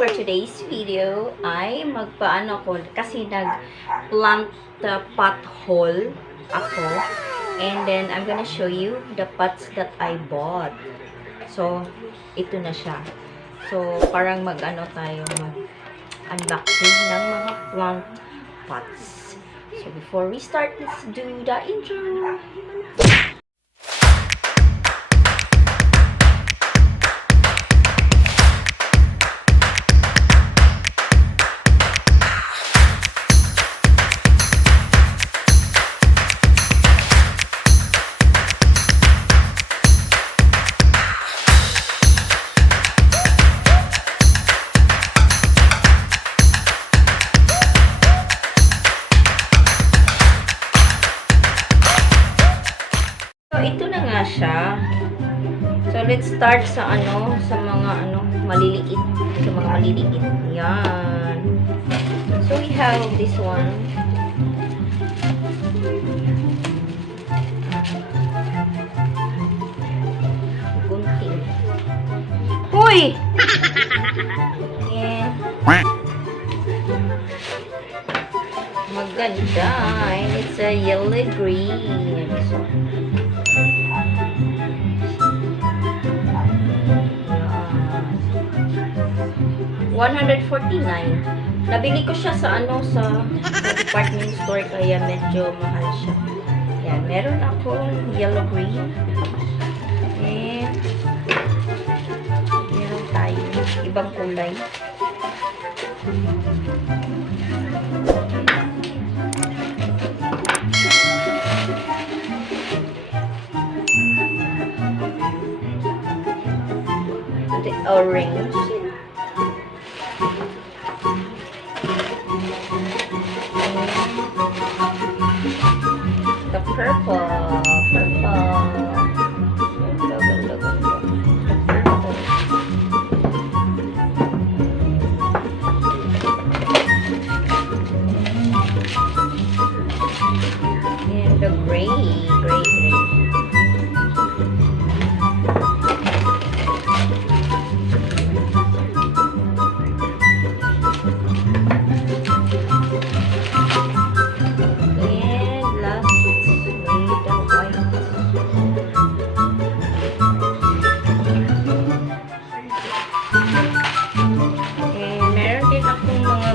for today's video ay magpaano ko kasi nag-plant pot hole ako, and then I'm gonna show you the pots that I bought. So ito na siya. So parang mag-ano tayo, mag-unboxing ng mga plant pots. So before we start, let's do the intro. Ito na nga siya. So let's start sa mga maliliit, sa mga maliliit. Yan. So we have this one. Gunting. Hoy! Yeah. Maganda. And it's a yellow green. So, 149. Nabili ko siya sa sa department store, kaya medyo mahal siya. Yan, meron akong yellow green. And meron tayo ibang kulay. The orange. The purple. And the gray.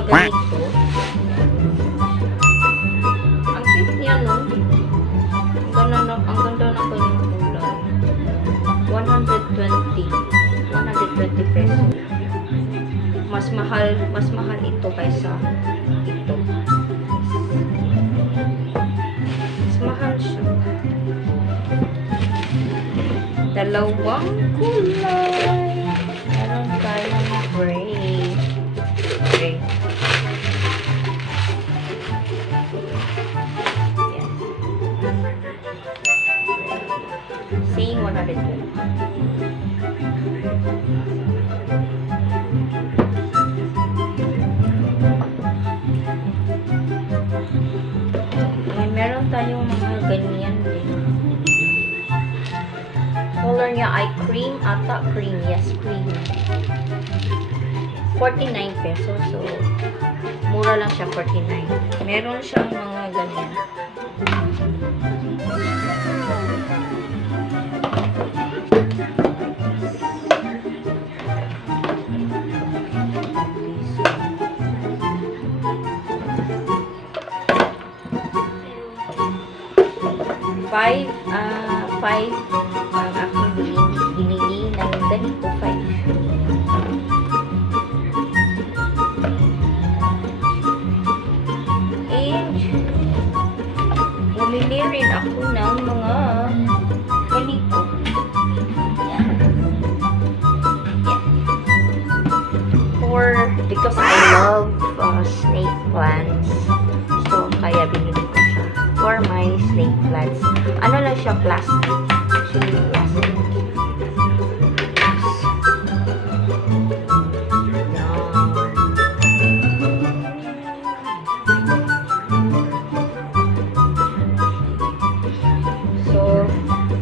Ganito. Ang cute niya, no? Ang ganda na kanyang kulay. 120 pesos. Mas mahal ito kaysa ito. Mas mahal siya. Dalawang kulay. Meron tayong gray. Okay. Same 120. Meron tayong mga ganyan din. Color niya ay cream ata. Cream. Yes, cream. 49 pesos. So, mura lang siya, 49. Meron siyang mga ganyan. Five ang aking binili ng ganito, 5. And bumili rin ako ng mga ganito. Yan. Because I love snake plants. So, kaya binili ko siya for my snake plants. Ano lang siya, plastic. Actually, plastic. So,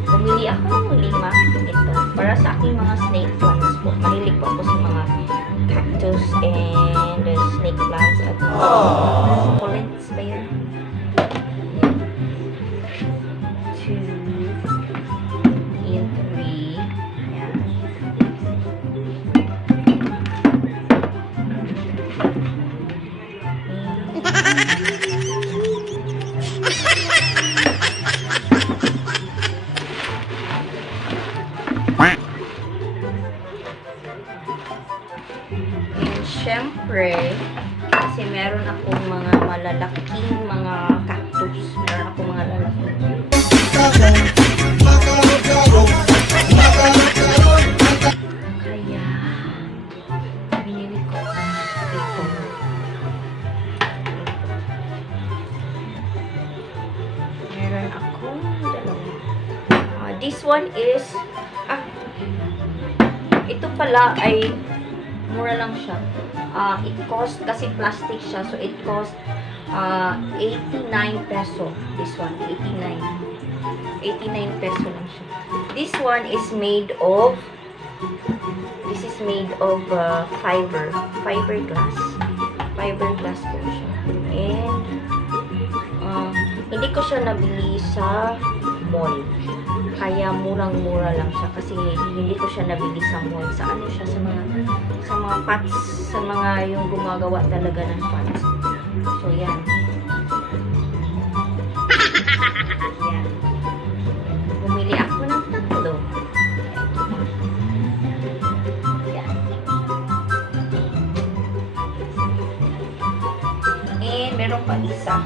bumili ako ng 5 ito para sa aking mga snake plants po. Mahilig po ako sa mga cactus and the snake plants at succulents ba yun? 2 and 3. Yan. Siyempre, kasi meron akong mga malalaking mga cactus. Meron akong mga lalaking. Kaya, binili ko ito. Meron akong dalawa. This one is, ito pala ay mura lang siya. It cost, kasi plastic siya, so it cost 89 peso. This one, 89 peso lang siya. This one is made of fiberglass po siya. And hindi ko siya nabili sa mall. Kaya murang-mura lang siya kasi hindi ko siya nabili sa mall. Sa ano siya, sa mga pots, sa mga yung gumagawa talaga ng pots. So yan. Yan. Bumili ako ng tatlo. Yan. And meron pa isa.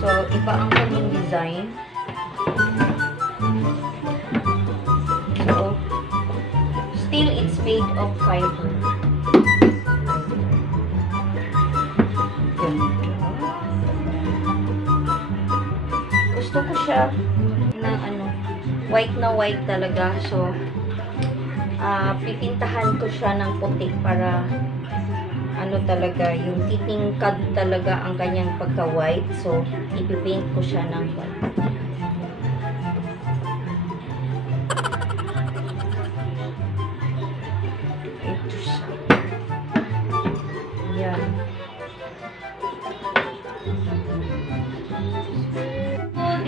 So iba ang kanyang design. So, still it's made of fiber. Gusto ko siya na white na white talaga. So, pipintahan ko siya ng puti para talaga, yung titingkad talaga ang kanyang pagka-white. So, ipipaint ko siya ng white.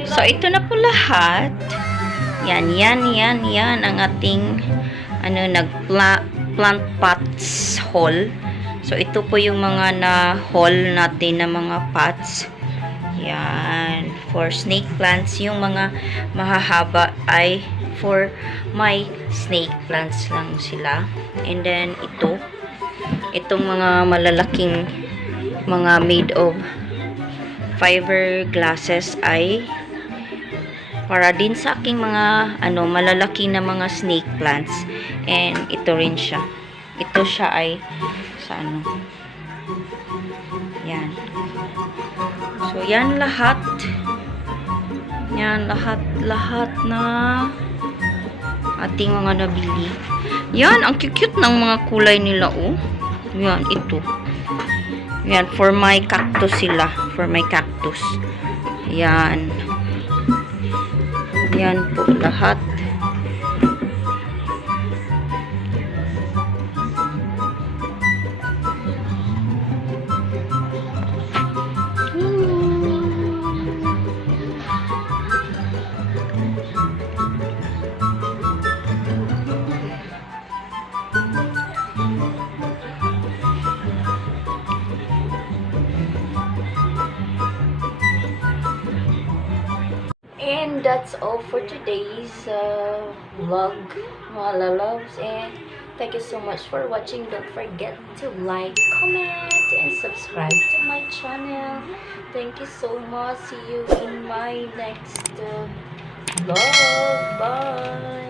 So, ito na po lahat. Yan ang ating plant pots haul. So, ito po yung mga na-haul natin na mga pots. Yan. For snake plants, yung mga mahahaba ay for my snake plants lang sila. And then, itong mga malalaking mga made of fiber glasses ay para din sa aking mga malalaki na mga snake plants. And ito rin siya. Ito siya ay sa yan. So yan lahat. Yan lahat na ating mga nabili. Yan, ang cute ng mga kulay nila, oh. Yan, ito. Yan, for my cactus sila. For my cactus. Yan. Yan po lahat. And that's all for today's vlog, mga loves, and thank you so much for watching. Don't forget to like, comment, and subscribe to my channel. Thank you so much. See you in my next vlog. Bye.